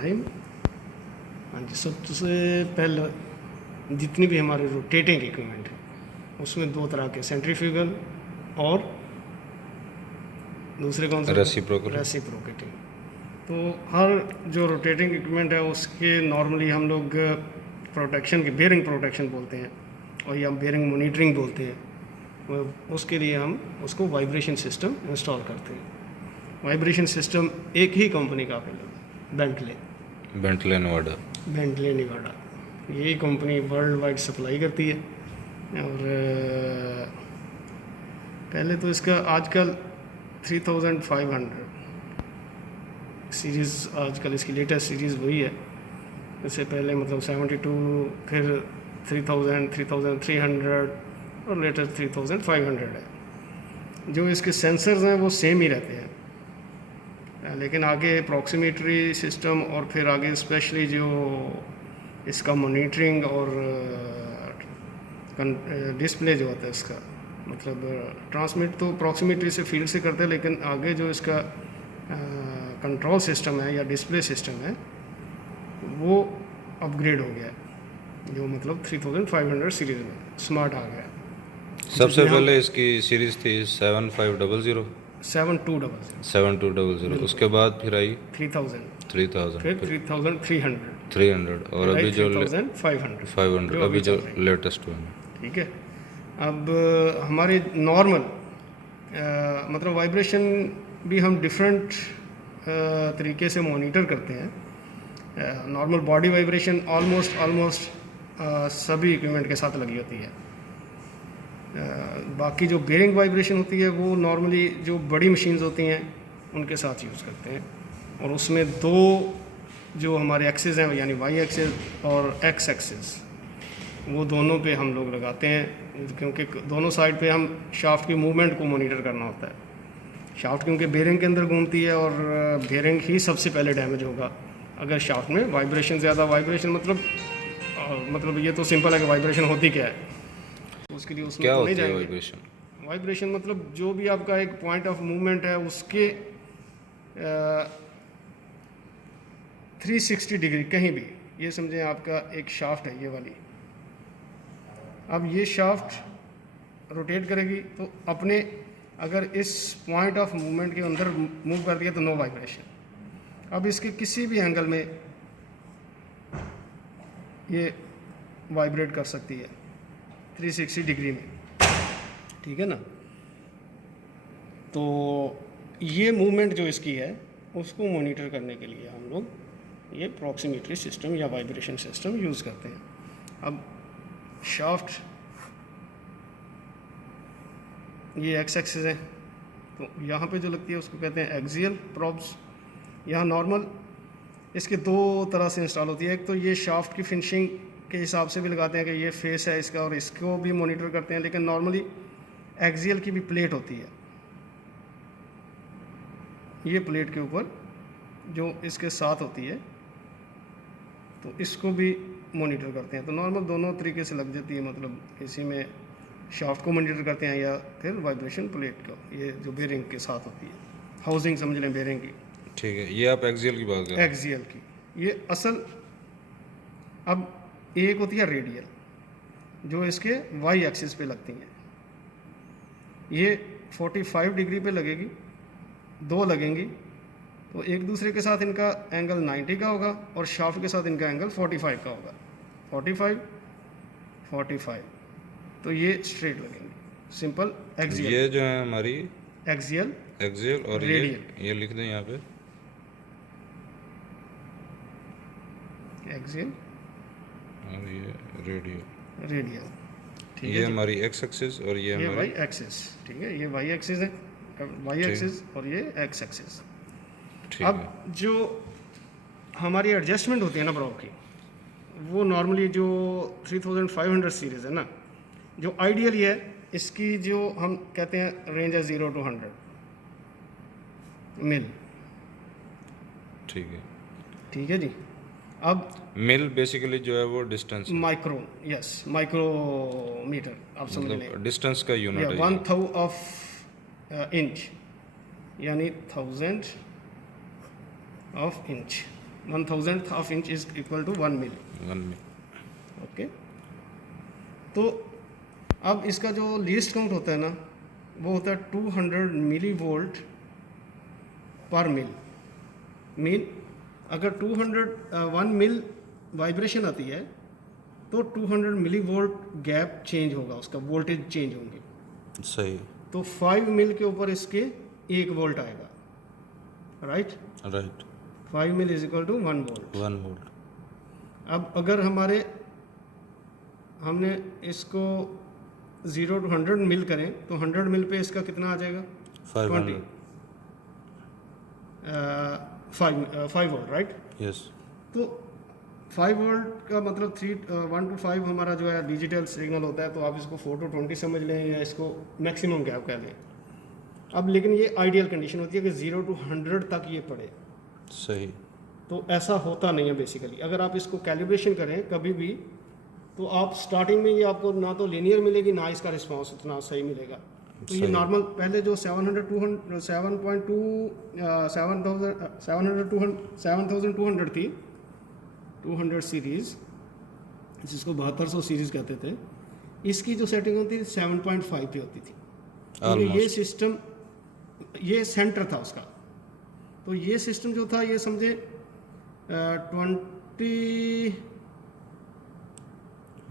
रहीम। हाँ जी, सबसे पहले जितनी भी हमारे रोटेटिंग इक्विपमेंट है उसमें दो तरह के, सेंट्रीफ्यूगल और दूसरे कौन से? रेसिप्रोकेटिंग। तो हर जो रोटेटिंग इक्विपमेंट है उसके नॉर्मली हम लोग प्रोटेक्शन की बेयरिंग प्रोटेक्शन बोलते हैं और या बेयरिंग मॉनिटरिंग बोलते हैं। उसके लिए हम उसको वाइब्रेशन सिस्टम इंस्टॉल करते हैं। वाइब्रेशन सिस्टम एक ही कंपनी का अवेलेबल है, बेंटले निवाडा। यही कंपनी वर्ल्ड वाइड सप्लाई करती है। और पहले तो इसका आजकल 3500 सीरीज़, आजकल इसकी लेटेस्ट सीरीज़ वही है। इससे पहले मतलब 72, फिर 3000, 3300 और लेटेस्ट 3500 है। जो इसके सेंसर्स हैं वो सेम ही रहते हैं, लेकिन आगे प्रॉक्सिमेट्री सिस्टम और फिर आगे स्पेशली जो इसका मॉनिटरिंग और डिस्प्ले जो होता है इसका, मतलब ट्रांसमिट तो प्रॉक्सिमेट्री से फील्ड से करते हैं, लेकिन आगे जो इसका कंट्रोल सिस्टम है या डिस्प्ले सिस्टम है वो अपग्रेड हो गया है, जो मतलब 3500 सीरीज़ में स्मार्ट आ गया है। सबसे पहले इसकी सीरीज़ थी 7500, 7200, उसके बाद फिर आई 3000, 3000, फिर 3300, 300 और अभी जो 3500 अभी जो लेटेस्ट हुआ है। ठीक है। अब हमारे नॉर्मल मतलब वाइब्रेशन भी हम डिफरेंट तरीके से मॉनिटर करते हैं। नॉर्मल बॉडी वाइब्रेशन ऑलमोस्ट सभी इक्विपमेंट के साथ लगी होती है। बाकी जो बेयरिंग वाइब्रेशन होती है वो नॉर्मली जो बड़ी मशीन्स होती हैं उनके साथ यूज़ करते हैं। और उसमें दो जो हमारे एक्सेस हैं, यानी वाई एक्सेस और एक्स एक्सेस, वो दोनों पे हम लोग लगाते हैं, क्योंकि दोनों साइड पे हम शाफ्ट की मूवमेंट को मॉनिटर करना होता है। शाफ्ट क्योंकि बेयरिंग के अंदर घूमती है और बेयरिंग ही सबसे पहले डैमेज होगा अगर शाफ्ट में वाइब्रेशन ज़्यादा, वाइब्रेशन मतलब ये तो सिंपल है कि वाइब्रेशन होती क्या है, तो उसके लिए उसमें तो नहीं जाएंगे। वाइब्रेशन मतलब जो भी आपका एक पॉइंट ऑफ मूवमेंट है उसके 360 डिग्री कहीं भी, ये समझें आपका एक शाफ्ट है ये वाली। अब ये शाफ्ट रोटेट करेगी तो अपने अगर इस पॉइंट ऑफ मूवमेंट के अंदर मूव कर दिया तो नो वाइब्रेशन। अब इसके किसी भी एंगल में ये वाइब्रेट कर सकती है 360 डिग्री में, ठीक है ना। तो ये मूवमेंट जो इसकी है उसको मॉनिटर करने के लिए हम लोग ये प्रॉक्सिमेट्री सिस्टम या वाइब्रेशन सिस्टम यूज़ करते हैं। अब शाफ्ट ये एक्स एक्सिस है, तो यहाँ पे जो लगती है उसको कहते हैं एक्सियल प्रॉब्स। यहाँ नॉर्मल इसके दो तरह से इंस्टॉल होती है। एक तो ये शाफ्ट की फिनिशिंग के हिसाब से भी लगाते हैं कि ये फेस है इसका और इसको भी मॉनिटर करते हैं, लेकिन नॉर्मली एक्सियल की भी प्लेट होती है। ये प्लेट के ऊपर जो इसके साथ होती है तो इसको भी मॉनिटर करते हैं। तो नॉर्मल दोनों तरीके से लग जाती है, मतलब इसी में शाफ्ट को मॉनिटर करते हैं या फिर वाइब्रेशन प्लेट को, ये जो बेयरिंग के साथ होती है, हाउसिंग समझ लें बेयरिंग की। ठीक है, ये आप एक्सियल की बात कर रहे हैं। एक्सियल की ये असल। अब एक होती है रेडियल जो इसके वाई एक्सिस पे लगती हैं, ये 45 डिग्री पे लगेगी, दो लगेंगी, तो एक दूसरे के साथ इनका एंगल 90 का होगा और शाफ्ट के साथ इनका एंगल 45 का होगा। 45 तो ये स्ट्रेट लगेंगे, सिंपल एक्सियल। ये जो है हमारी एक्सियल और रेडियल, ये लिख दें यहाँ पे एक्सियल और ये रेडियल, ठीक है। ये हमारी एक्स एक्सिस और ये हमारी वाई एक्सिस, ठीक है। ये वाई एक्सिस है, वाई एक्सिस और ये एक्स एक्सिस। अब जो हमारी एडजस्टमेंट होती है ना प्रॉप की, वो नॉर्मली जो 3500 सीरीज़ है ना, जो आइडियल है इसकी जो हम कहते हैं रेंज है 0 to 100 मिल, ठीक है जी। अब मिल बेसिकली जो है वो डिस्टेंस, माइक्रो, यस माइक्रोमीटर आप समझ लें, डिस्टेंस का यूनिट है। 1/1000 ऑफ इंच यानी 1000 of inch, 1,000th half inch is equal to 1 mil. 1 mil. Okay, तो अब इसका जो लीस्ट काउंट होता है ना, वो होता है 200 मिली वोल्ट पर मिल। मीन अगर 1 मिल वाइब्रेशन आती है तो 200 मिली वोल्ट गैप चेंज होगा, उसका वोल्टेज चेंज होंगे। सही। तो 5 मिल के ऊपर इसके 1 वोल्ट आएगा, right. 5 mil is equal to 1 volt. 1 volt. अब अगर हमने इसको 0 to 100 मिल करें तो 100 मिल पे इसका कितना आ जाएगा? 500। 5 वोल्ट, राइट। यस। तो 5 वोल्ट का मतलब 1 to 5 हमारा जो है डिजिटल सिग्नल होता है, तो आप इसको 4 to 20 समझ लें या इसको मैक्सिमम गैप कह लें। अब लेकिन ये आइडियल कंडीशन होती है कि 0 to 100 तक ये पड़े। सही। तो ऐसा होता नहीं है बेसिकली। अगर आप इसको कैलिब्रेशन करें कभी भी, तो आप स्टार्टिंग में ये आपको ना तो लीनियर मिलेगी, ना इसका रिस्पांस उतना सही मिलेगा। तो ये नॉर्मल पहले जो 7,200 थी, 200 सीरीज़, जिसको 7200 सीरीज़ कहते थे, इसकी जो सेटिंग होती थी 7.5 पे होती थी। क्योंकि ये सिस्टम, ये सेंटर था उसका। तो ये सिस्टम जो था, ये समझे 20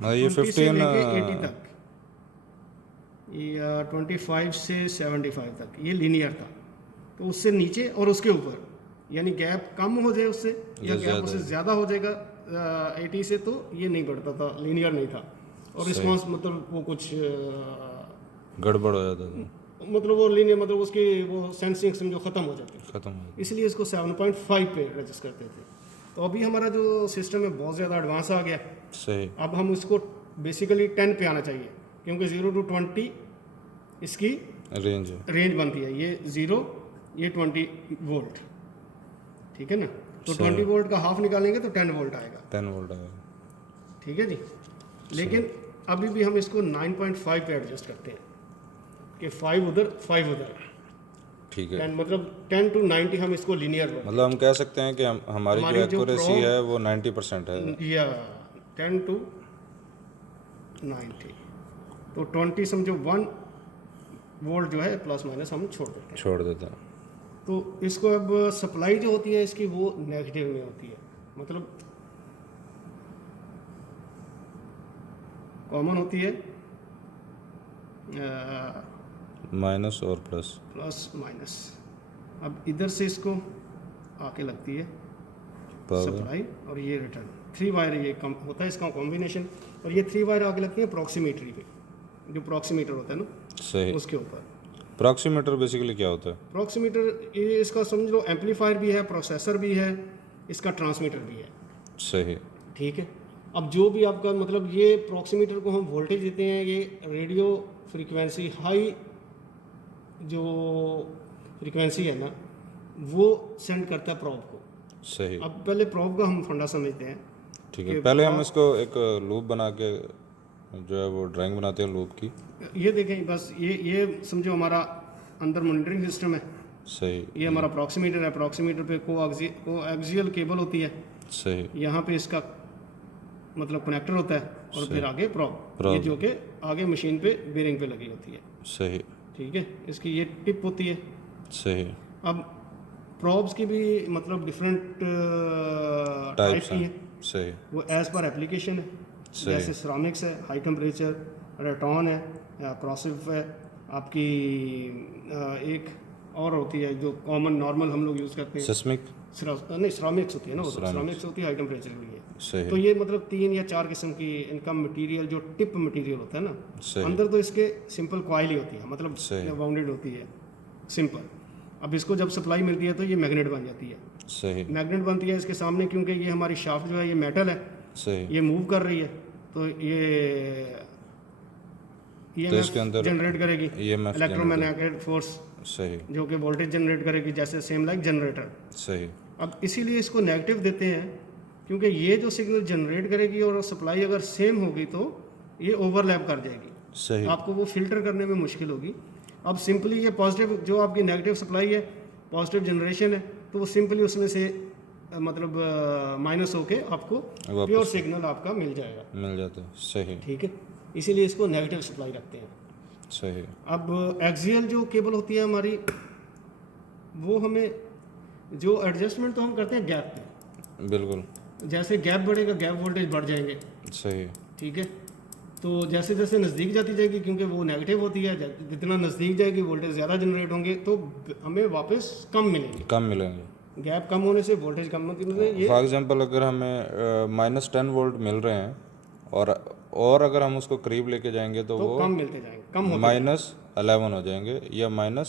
ये 20 से 15 लेके 80 तक, या 25 से 75 तक ये लीनियर था। तो उससे नीचे और उसके ऊपर, यानी गैप कम हो जाए उससे या गैप उससे ज़्यादा हो जाएगा 80 से, तो ये नहीं बढ़ता था, लीनियर नहीं था। और रिस्पॉन्स मतलब वो कुछ गड़बड़ हो जाता था, मतलब वो लीनियर, मतलब उसकी वो सेंसिंग समझो ख़त्म हो जाती थी। इसलिए इसको 7.5 पे रजिस्ट करते थे। तो अभी हमारा जो सिस्टम है बहुत ज़्यादा एडवांस आ गया। सही। अब हम उसको बेसिकली 10 पे आना चाहिए, क्योंकि 0 to 20 इसकी रेंज बनती है। ये 0, ये 20 वोल्ट, ठीक है ना। तो 20 वोल्ट का हाफ निकालेंगे तो 10 वोल्ट आएगा। 10 वोल्ट आएगा, ठीक है जी। लेकिन अभी भी हम इसको 9.5 पे एडजस्ट करते हैं कि 5 उधर 5 उधर, ठीक है। 10 मतलब 10 to 90 हम इसको लीनियर, मतलब हम कह सकते हैं कि हमारी जो एक्यूरेसी है वो 90% है, या 10 to 90। तो 20 समझो 1 वोल्ट जो है प्लस माइनस हम छोड़ देते हैं। तो इसको अब सप्लाई जो होती है इसकी वो नेगेटिव में होती है, मतलब कॉमन होती है माइनस और प्लस माइनस। अब इधर से इसको आके लगती है सप्लाई और ये रिटर्न। 3 वायर ये कम होता है इसका कॉम्बिनेशन, और ये 3 वायर आगे लगती है प्रॉक्सीमेटरी पे, जो प्रॉक्सीमीटर होता है ना, सही, उसके ऊपर। प्रॉक्सीमीटर बेसिकली क्या होता है? प्रॉक्सीमीटर ये इसका समझ लो एम्पलीफायर भी है, प्रोसेसर भी है, इसका ट्रांसमीटर भी है। सही, ठीक है। अब जो भी आपका मतलब ये प्रॉक्सीमीटर को हम वोल्टेज देते हैं, ये रेडियो फ्रीक्वेंसी हाई जो फ्रीक्वेंसी है ना, वो सेंड करता है प्रोब को। सही। अब पहले प्रोब का हम फंडा समझते हैं, ठीक है। पहले हम इसको एक लूप बना के जो है वो ड्राइंग बनाते हैं लूप की। ये देखें, बस ये समझो हमारा अंदर मॉनिटरिंग सिस्टम है। सही। ये हमारा प्रॉक्सीमीटर है, प्रॉक्सीमीटर पे कोएक्सियल केबल होती है। सही। यहाँ पे इसका मतलब कनेक्टर होता है, और फिर आगे प्रोब, ये जो कि आगे मशीन पे बेरिंग पे लगी होती है। सही। ठीक है। इसकी ये टिप होती है। सही। अब प्रोब्स की भी मतलब डिफरेंट टाइप्स की हैं। सही। वो एज पर एप्लीकेशन है, जैसे सिरामिक्स है, हाई टेम्परेचर, रेटॉन है, या क्रॉसिव है, आपकी एक और होती है जो कॉमन नॉर्मल हम लोग यूज़ करते हैं, सिस्मिक नहीं सिरामिक्स होती है ना, वो सिरामिक्स होती है, हाई टेम्परेचर भी है। सही। तो ये मतलब 3 या 4 किस्म की इनका मटेरियल, जो टिप मटेरियल होता है ना, अंदर तो इसके सिंपल कॉइल ही होती है, मतलब बाउंडेड होती है सिंपल। अब इसको जब सप्लाई मिलती है तो ये मैग्नेट बन जाती है। सही। मैग्नेट बनती है इसके सामने, क्योंकि ये हमारी शाफ्ट जो है ये मेटल है। सही। ये मूव कर रही है, तो ये जनरेट करेगी, इलेक्ट्रोमैग्नेटिक फोर्स। सही। जो कि वोल्टेज जनरेट करेगी, जैसे सेम लाइक जनरेटर। सही। अब इसीलिए इसको नेगेटिव देते हैं, क्योंकि ये जो सिग्नल जनरेट करेगी और सप्लाई अगर सेम होगी तो ये ओवरलैप कर जाएगी। सही। आपको वो फिल्टर करने में मुश्किल होगी। अब सिंपली ये पॉजिटिव जो आपकी नेगेटिव सप्लाई है, पॉजिटिव जनरेशन है, तो वो सिंपली उसमें से मतलब माइनस होके आपको वापस। प्योर सिग्नल आपका मिल जाएगा। मिल जाता है, सही ठीक है, इसीलिए इसको नेगेटिव सप्लाई रखते हैं। सही। अब एक्सियल जो केबल होती है हमारी, वो हमें जो एडजस्टमेंट तो हम करते हैं गैप पे। बिल्कुल जैसे गैप बढ़ेगा गैप वोल्टेज बढ़ जाएंगे। सही। ठीक है, तो जैसे जैसे नज़दीक जाती जाएगी, क्योंकि वो नेगेटिव होती है, जितना नज़दीक जाएगी वोल्टेज ज़्यादा जनरेट होंगे, तो हमें वापस कम मिलेंगे। कम मिलेंगे। गैप कम होने से वोल्टेज कम होने से ये फॉर एग्जांपल अगर हमें -10 वोल्ट मिल रहे हैं और अगर हम उसको करीब लेके जाएंगे तो वो कम मिलते जाएंगे, कम होते -11 हो जाएंगे या -9,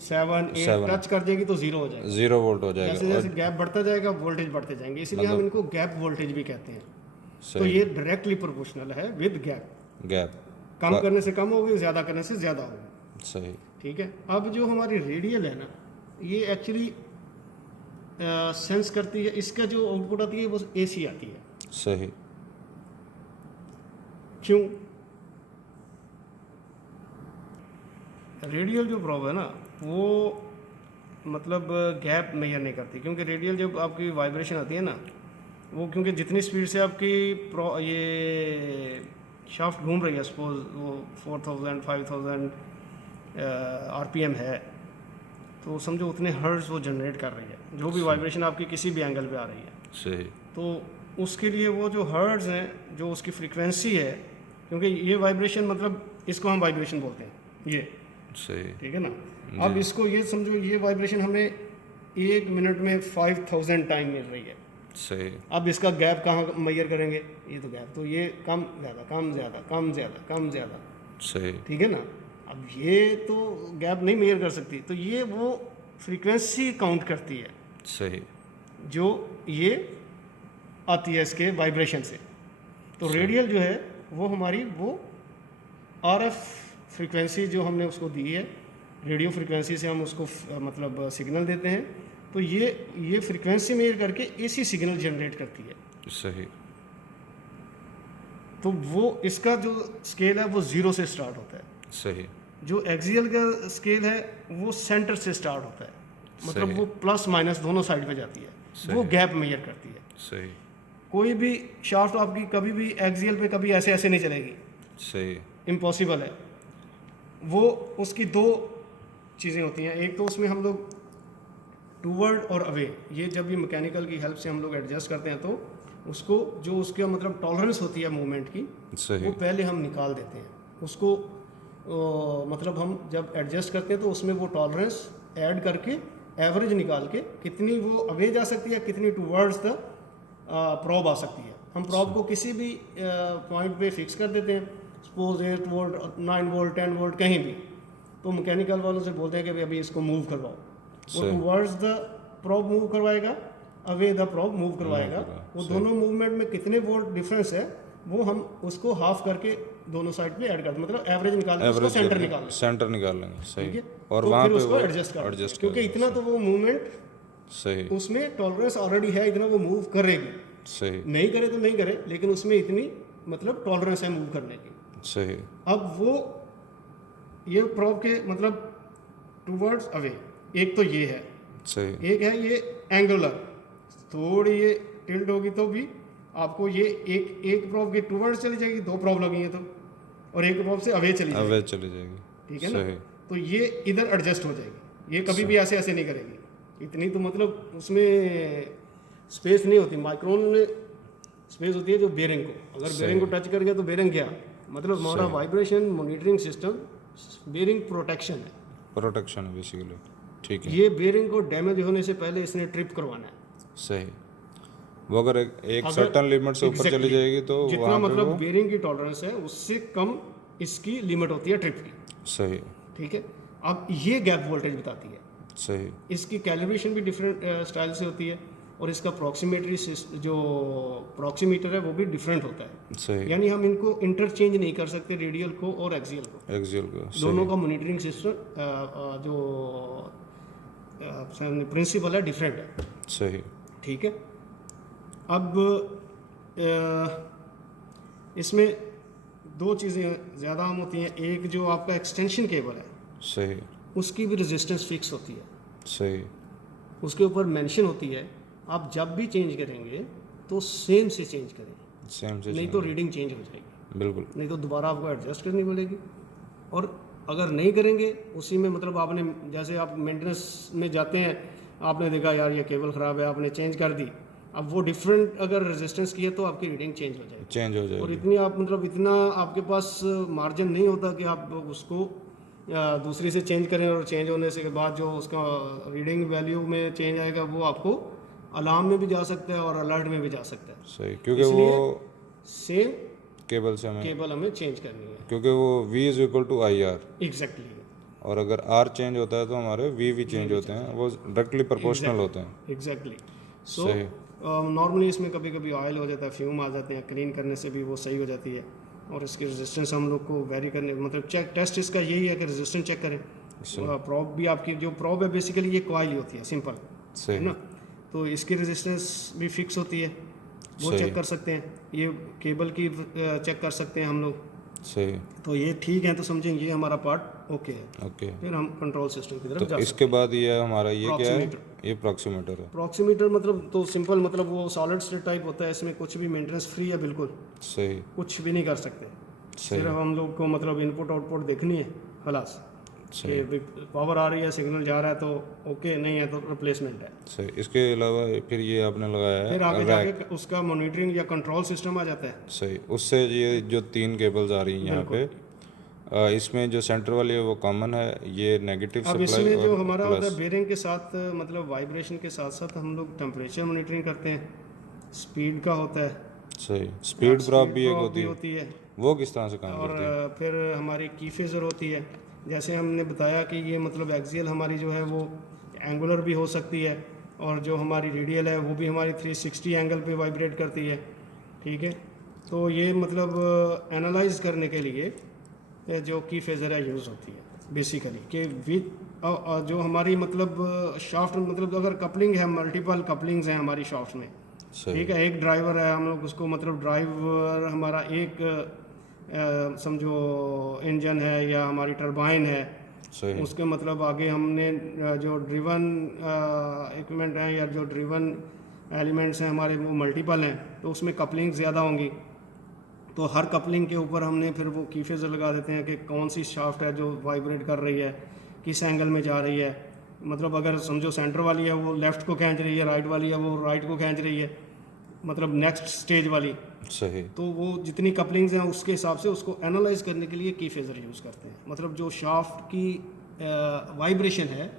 7, 8 टच कर जाएगी तो 0 हो जाएगा। -0 वोल्ट हो जैसे जाएगा। जैसे गैप बढ़ता जाएगा वोल्टेज बढ़ते जाएंगे, इसलिए हम इनको गैप वोल्टेज भी कहते हैं। तो सही। ये डायरेक्टली प्रोपोर्शनल है विद गैप। गैप कम करने से कम होगी, ज़्यादा करने से ज़्यादा होगी। सही। ठीक है, अब जो हमारी रेडियल है ना, ये एक्चुअली सेंस करती है, इसका जो आउटपुट आती है वो AC आती है। सही। क्यों? रेडियल जो प्रॉब है ना, वो मतलब गैप मेजर नहीं करती, क्योंकि रेडियल जब आपकी वाइब्रेशन आती है ना, वो क्योंकि जितनी स्पीड से आपकी ये शाफ्ट घूम रही है, सपोज वो 4000 5000 RPM है, तो समझो उतने हर्ट्ज वो जनरेट कर रही है, जो भी वाइब्रेशन आपकी किसी भी एंगल पे आ रही है। सही। तो उसके लिए वो जो हर्ट्ज हैं, जो उसकी फ्रीक्वेंसी है, क्योंकि ये वाइब्रेशन मतलब इसको हम वाइब्रेशन बोलते हैं, ये सही। ठीक है ना। अब इसको ये समझो, ये वाइब्रेशन हमें 1 मिनट में 5000 टाइम मिल रही है। सही। अब इसका गैप कहाँ मेजर करेंगे? ये तो गैप तो ये कम ज़्यादा कम ज़्यादा कम ज़्यादा कम ज़्यादा, सही। ठीक है ना। अब ये तो गैप नहीं मेजर कर सकती, तो ये वो फ्रीक्वेंसी काउंट करती है सही। जो ये आती है इसके वाइब्रेशन से। तो रेडियल जो है वो हमारी वो RF फ्रीक्वेंसी जो हमने उसको दी है, रेडियो फ्रीक्वेंसी से हम उसको मतलब सिग्नल देते हैं, तो ये फ्रीक्वेंसी मेजर करके AC सिग्नल जनरेट करती है। सही। तो वो इसका जो स्केल है वो 0 से स्टार्ट होता है। सही। जो एक्सियल का स्केल है वो सेंटर से स्टार्ट होता है, मतलब सही। वो प्लस माइनस दोनों साइड पे जाती है, वो गैप मेजर करती है। सही। कोई भी शाफ्ट आपकी कभी भी एक्सियल पे कभी ऐसे ऐसे नहीं चलेगी, सही। इम्पॉसिबल है। वो उसकी 2 चीज़ें होती हैं, एक तो उसमें हम लोग टूवर्ड और अवे, ये जब भी मैकेनिकल की हेल्प से हम लोग एडजस्ट करते हैं, तो उसको जो उसका मतलब टॉलरेंस होती है मूवमेंट की, सही। वो पहले हम निकाल देते हैं उसको। मतलब हम जब एडजस्ट करते हैं तो उसमें वो टॉलरेंस ऐड करके एवरेज निकाल के कितनी वो अवे जा सकती है, कितनी टूवर्ड्स द प्रॉब आ सकती है। हम प्रॉब को किसी भी पॉइंट पे फिक्स कर देते हैं, सपोज 8 वोल्ट 9 वोल्ट 10 वोल्ट कहीं भी, तो मैकेनिकल वालों से बोलते हैं कि भाई अभी इसको मूव करवाओ, वो टूवर्ड्स द प्रॉब मूव करवाएगा, अवे द प्रॉब मूव करवाएगा। वो दोनों मूवमेंट में कितने वोल्ट डिफरेंस है वो हम उसको हाफ करके दोनों साइड पे ऐड कर दें, मतलब एवरेज निकाल के उसको सेंटर निकाल लें। सेंटर निकाल लेंगे। सही। ठीक है, और तो वहाँ फिर पे उसको वो एडजस्ट कर दें, एडजस्ट क्योंकि इतना तो वो मूवमेंट, सही। उसमें टॉलरेंस ऑलरेडी है, इतना वो मूव करेगी। सही। नहीं करे तो नहीं करे, लेकिन उसमें इतनी मतलब टॉलरेंस है मूव करने की। सही। अब वो ये प्रॉब के मतलब टूवर्ड्स अवे, एक तो ये है, सही। एक है ये एंगुलर, थोड़ी ये टिल्ट होगी तो भी आपको ये एक प्रॉब के टूवर्ड्स चली जाएगी, 2 प्रॉब लगी हैं तो, और एक प्रॉब से अवे चली जाएगी, अवे चली जाएगी। ठीक है ना। सही। तो ये इधर एडजस्ट हो जाएगी, ये कभी भी ऐसे ऐसे नहीं करेगी, इतनी तो मतलब उसमें स्पेस नहीं होती। माइक्रोन में स्पेस होती है जो बेरिंग को, अगर बेरिंग को टच कर गया तो बेरिंग गया, मतलब हमारा vibration monitoring system bearing protection है, प्रोटेक्शन है बेसिकली। ठीक है। ये बेरिंग को डैमेज होने से पहले इसने ट्रिप करवाना है। सही। वो अगर एक सर्टन लिमिट से ऊपर चली जाएगी तो जितना वहाँ पे मतलब वो बेरिंग की टॉलरेंस है उससे कम इसकी लिमिट होती है ट्रिप की। सही। ठीक है, अब ये गैप वोल्टेज बताती है। सही। इसकी कैलिब्रेशन भी डिफरेंट स्टाइल से होती है, और इसका प्रॉक्सीमेटरी जो प्रॉक्सीमीटर है वो भी डिफरेंट होता है। सही। यानी हम इनको इंटरचेंज नहीं कर सकते, रेडियल को और एक्सियल को, एक्सियल को। दोनों का मॉनिटरिंग सिस्टम जो प्रिंसिपल है डिफरेंट है। सही। ठीक है, अब इसमें 2 चीज़ें ज़्यादा आम होती हैं, एक जो आपका एक्सटेंशन केबल है सही। उसकी भी रेजिस्टेंस फिक्स होती है, सही। उसके ऊपर मेंशन होती है आप जब भी चेंज करेंगे तो सेम से चेंज करें, सेम से नहीं तो रीडिंग चेंज हो जाएगी, बिल्कुल नहीं तो दोबारा आपको एडजस्ट करनी पड़ेगी। और अगर नहीं करेंगे उसी में मतलब आपने जैसे आप मेंटेनेंस में जाते हैं, आपने देखा यार ये केबल ख़राब है, आपने चेंज कर दी, अब वो डिफरेंट अगर रेजिस्टेंस की है तो आपकी रीडिंग चेंज हो जाएगी। चेंज हो और जाएगी। इतनी आप मतलब इतना आपके पास मार्जिन नहीं होता कि आप उसको दूसरी से चेंज करें, और चेंज होने से के बाद जो उसका रीडिंग वैल्यू में चेंज आएगा वो आपको अलार्म में भी जा सकता है और अलर्ट में भी जा सकता है। सही, क्योंकि वो इसलिए सेम केबल से हमें, केबल हमें चेंज करनी है। क्योंकि वो V is equal to I R, exactly और अगर R चेंज होता है तो हमारे V भी चेंज होते हैं, वो डायरेक्टली प्रोपोर्शनल होते हैं। एग्जैक्टली। सो सही। नॉर्मली इसमें कभी कभी ऑयल हो जाता है, फ्यूम आ जाते हैं, क्लीन करने से भी वो सही हो जाती है। और इसकी रेजिस्टेंस हम लोग को वेरी करने मतलब चेक टेस्ट इसका यही है कि रेजिस्टेंस चेक करें। प्रॉब भी आपकी जो प्रॉब है बेसिकली ये कॉइल होती है, सिंपल है सही ना, तो इसकी रेजिस्टेंस भी फिक्स होती है, वो सही। चेक कर सकते हैं। ये केबल की चेक कर सकते हैं हम लोग। सही। तो ये ठीक है, तो समझेंगे ये हमारा पार्ट ओके है। ओके, फिर हम कंट्रोल सिस्टम की तरफ तो जा इसके बाद ये हमारा ये क्या है? Proximeter। ये प्रॉक्सीमीटर है। प्रॉक्सीमीटर मतलब तो सिंपल मतलब वो सॉलिड स्टेट टाइप होता है, इसमें कुछ भी मेंटेनेंस फ्री है, बिल्कुल सही कुछ भी नहीं कर सकते। सही सिर्फ हम लोग को मतलब इनपुट आउटपुट देखनी है खलास, सही कि पावर आ रही है, सिग्नल जा रहा है तो ओके, नहीं है तो रिप्लेसमेंट है। सही। इसके अलावा फिर ये आपने लगाया फिर है आगे रैक। जाके उसका मॉनिटरिंग या कंट्रोल सिस्टम आ जाता है। सही, उससे ये जो 3 केबल्स आ रही हैं यहाँ पे, इसमें जो सेंटर वाली है वो कॉमन है, ये नेगेटिव अब सप्लाई इसमें जो और हमारा होता है प्लस। बेरिंग के साथ मतलब वाइब्रेशन के साथ साथ हम लोग टेम्परेचर मॉनिटरिंग करते हैं, स्पीड का होता है, सही, स्पीड ड्रॉप भी एक ड्रॉप भी होती है, होती है। वो किस तरह से काम और करती है? फिर हमारी की फेजर होती है, जैसे हमने बताया कि ये मतलब एक्सियल हमारी जो है वो एंगुलर भी हो सकती है, और जो हमारी रेडियल है वो भी हमारी 360 एंगल पे वाइब्रेट करती है। ठीक है, तो ये मतलब एनालाइज करने के लिए जो की फेजर है यूज़ होती है बेसिकली, कि विद जो हमारी मतलब शाफ्ट मतलब अगर कपलिंग है, मल्टीपल कपलिंग्स हैं हमारी शाफ्ट में, सही ठीक है, एक ड्राइवर है, हम लोग उसको मतलब ड्राइवर हमारा एक समझो इंजन है या हमारी टरबाइन है, सही उसके मतलब आगे हमने जो ड्रिवन इक्विपमेंट हैं या जो ड्रिवन एलिमेंट्स हैं हमारे वो मल्टीपल हैं, तो उसमें कपलिंग ज़्यादा होंगी। तो हर कपलिंग के ऊपर हमने फिर वो की फेजर लगा देते हैं कि कौन सी शाफ्ट है जो वाइब्रेट कर रही है, किस एंगल में जा रही है। मतलब अगर समझो सेंटर वाली है वो लेफ़्ट को खींच रही है, राइट वाली है वो राइट को खींच रही है, मतलब नेक्स्ट स्टेज वाली। सही तो वो जितनी कपलिंग्स हैं उसके हिसाब से उसको एनालाइज करने के लिए की फेजर यूज़ करते हैं। मतलब जो शाफ्ट की वाइब्रेशन है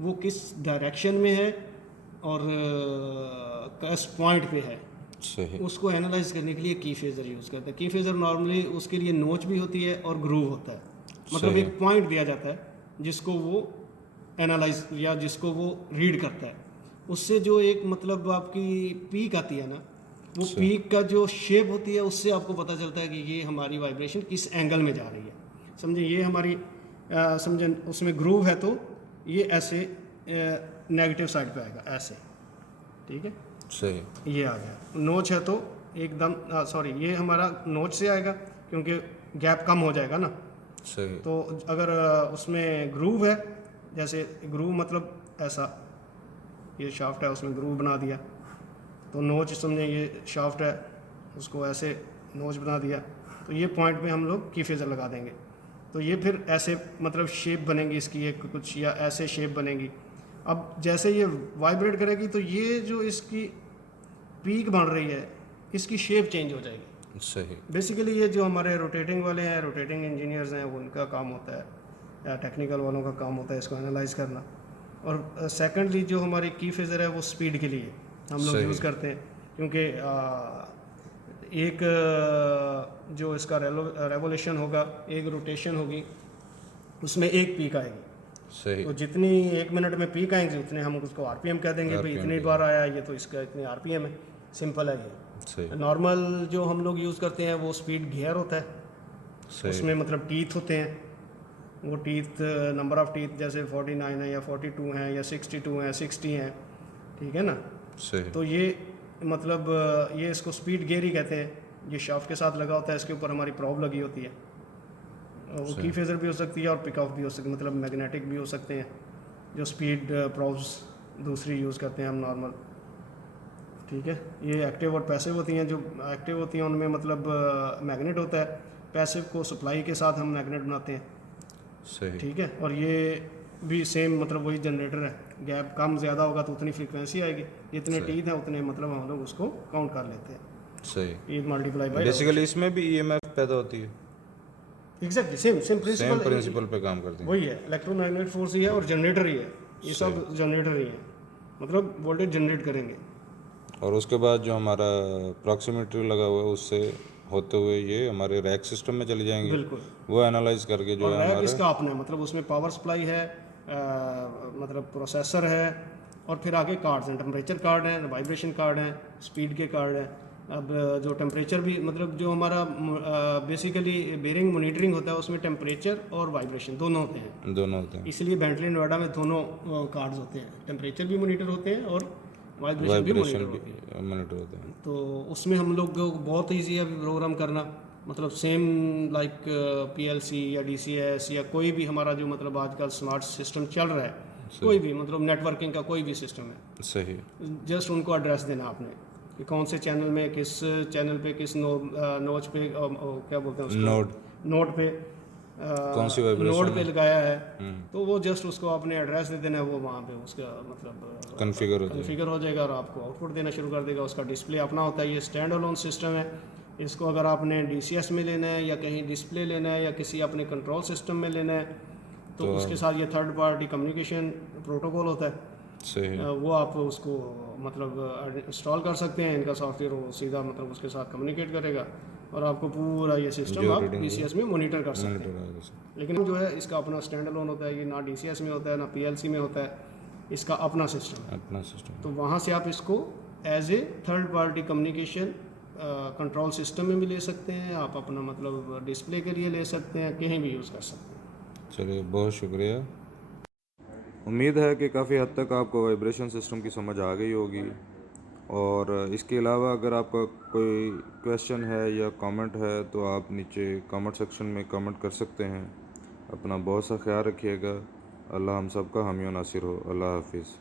वो किस डायरेक्शन में है और किस पॉइंट पे है, सही उसको एनालाइज करने के लिए की फेजर यूज़ करते हैं। की फेजर नॉर्मली उसके लिए नोच भी होती है और ग्रूव होता है, मतलब सही। एक पॉइंट दिया जाता है जिसको वो एनालाइज या जिसको वो रीड करता है। उससे जो एक मतलब आपकी पीक आती है ना, वो पीक का जो शेप होती है उससे आपको पता चलता है कि ये हमारी वाइब्रेशन किस एंगल में जा रही है। समझे, ये हमारी समझे उसमें ग्रूव है तो ये ऐसे नेगेटिव साइड पे आएगा ऐसे, ठीक है, सही ये आ गया। नोच है तो एकदम सॉरी ये हमारा नोच से आएगा क्योंकि गैप कम हो जाएगा ना। सही तो अगर उसमें ग्रूव है, जैसे ग्रूव मतलब ऐसा ये शाफ्ट है उसमें ग्रूव बना दिया, तो नोच समझे ये शाफ्ट है उसको ऐसे नोच बना दिया, तो ये पॉइंट पे हम लोग की फेजर लगा देंगे। तो ये फिर ऐसे मतलब शेप बनेगी इसकी एक कुछ, या ऐसे शेप बनेगी। अब जैसे ये वाइब्रेट करेगी तो ये जो इसकी पीक बन रही है इसकी शेप चेंज हो जाएगी। सही बेसिकली ये जो हमारे रोटेटिंग वाले हैं, रोटेटिंग इंजीनियर्स हैं, उनका काम होता है, या टेक्निकल वालों का काम होता है इसको एनालाइज करना। और सेकंडली जो हमारी की फेजर है वो स्पीड के लिए हम लोग यूज़ करते हैं, क्योंकि एक जो इसका रेवोल्यूशन होगा, एक रोटेशन होगी, उसमें एक पीक आएगी। सही तो जितनी 1 मिनट में पीक आएंगे उतने हम उसको आरपीएम कह देंगे, भाई इतनी बार आया ये तो इसका इतने आरपीएम है। सिंपल है ये। सही नॉर्मल जो हम लोग यूज़ करते हैं वो स्पीड गियर होता है, सही उसमें मतलब टीथ होते हैं, वो टीथ नंबर ऑफ टीथ जैसे 49 है या 42 हैं या 62 हैं 60 हैं, ठीक है ना। सही तो ये मतलब ये इसको स्पीड गियर ही कहते हैं। ये शाफ्ट के साथ लगा होता है, इसके ऊपर हमारी प्रॉब लगी होती है। वो की फेजर भी हो सकती है और पिक ऑफ भी हो सकती है, मतलब मैग्नेटिक भी हो सकते हैं, जो स्पीड प्रॉब्स दूसरी यूज़ करते हैं हम नॉर्मल। ठीक है। ये एक्टिव और पैसिव होती हैं। जो एक्टिव होती हैं उनमें मतलब मैग्नेट होता है, पैसिव को सप्लाई के साथ हम मैग्नेट बनाते हैं, सही। ठीक है। और ये भी सेम मतलब वही जनरेटर है, गैप कम ज़्यादा होगा तो उतनी फ्रीक्वेंसी आएगी, जितने सही। टीथ हैं उतने मतलब हम लोग उसको काउंट कर लेते हैं, सही। ये मल्टीप्लाई बाय बेसिकली इसमें भी ईएमएफ पैदा होती है, exactly same same same principle principle पे काम करती है। वही है, इलेक्ट्रोमैग्नेटिक फोर्स ही है और जनरेटर ही है, ये सब जनरेटर ही है, मतलब वोल्टेज जनरेट करेंगे। और उसके बाद जो हमारा प्रॉक्सिमेट्री लगा हुआ है उससे होते हुए ये हमारे रैक सिस्टम में चले जाएंगे, बिल्कुल। वो एनालाइज करके जो और है रैक हमारे इसका अपना है, मतलब उसमें पावर सप्लाई है, मतलब प्रोसेसर है, और फिर आगे कार्ड्स हैं, टेम्परेचर कार्ड हैं, वाइब्रेशन कार्ड हैं, स्पीड के कार्ड हैं। अब जो टेम्परेचर भी मतलब जो हमारा बेसिकली बेरिंग मॉनिटरिंग होता है उसमें टेम्परेचर और वाइब्रेशन दोनों होते हैं, दोनों होते हैं। इसलिए बेंटली नोएडा में दोनों कार्ड्स होते हैं, टेम्परेचर भी मॉनिटर होते हैं और वाइब्रेशन भी वाइब्रेशन मॉनिटर होते हैं। भी मॉनिटर होते हैं। तो उसमें हम लोग को बहुत ईजी है प्रोग्राम करना, मतलब सेम लाइक पीएलसी या डीसीएस या कोई भी हमारा जो मतलब आजकल स्मार्ट सिस्टम चल रहा है, कोई भी मतलब नेटवर्किंग का कोई भी सिस्टम है, सही। जस्ट उनको एड्रेस देना आपने कि कौन से चैनल में किस चैनल पे किस नोच पे क्या बोलते हैं उसको, नोड पे कौन सी वाइब्रेशन नोड पे लगाया है, तो वो जस्ट उसको आपने एड्रेस दे देना है, वो वहाँ पे उसका मतलब कन्फिगर हो जाएगा और आपको आउटपुट देना शुरू कर देगा। उसका डिस्प्ले अपना होता है, ये स्टैंड अलोन सिस्टम है। इसको अगर आपने डीसीएस में लेना है या कहीं डिस्प्ले लेना है या किसी अपने कंट्रोल सिस्टम में लेना है तो उसके साथ ये थर्ड पार्टी कम्युनिकेशन प्रोटोकॉल होता है, सही। वो आप उसको मतलब इंस्टॉल कर सकते हैं, इनका सॉफ्टवेयर वो सीधा मतलब उसके साथ कम्युनिकेट करेगा और आपको पूरा ये सिस्टम आप डीसीएस में मॉनिटर कर सकते हैं। लेकिन जो है इसका अपना स्टैंड अलोन होता है, ये ना डीसीएस में होता है ना पीएलसी में होता है, इसका अपना सिस्टम है, अपना सिस्टम। तो वहाँ से आप इसको as a third party communication control system में भी ले सकते हैं, आप अपना मतलब डिस्प्ले के लिए ले सकते हैं, कहीं भी यूज़ कर सकते हैं। चलिए, बहुत शुक्रिया। उम्मीद है कि काफ़ी हद तक आपको वाइब्रेशन सिस्टम की समझ आ गई होगी, और इसके अलावा अगर आपका कोई क्वेश्चन है या कमेंट है तो आप नीचे कमेंट सेक्शन में कमेंट कर सकते हैं। अपना बहुत सा ख्याल रखिएगा। अल्लाह हम सब का हामी और नासिर हो। अल्लाह हाफिज़।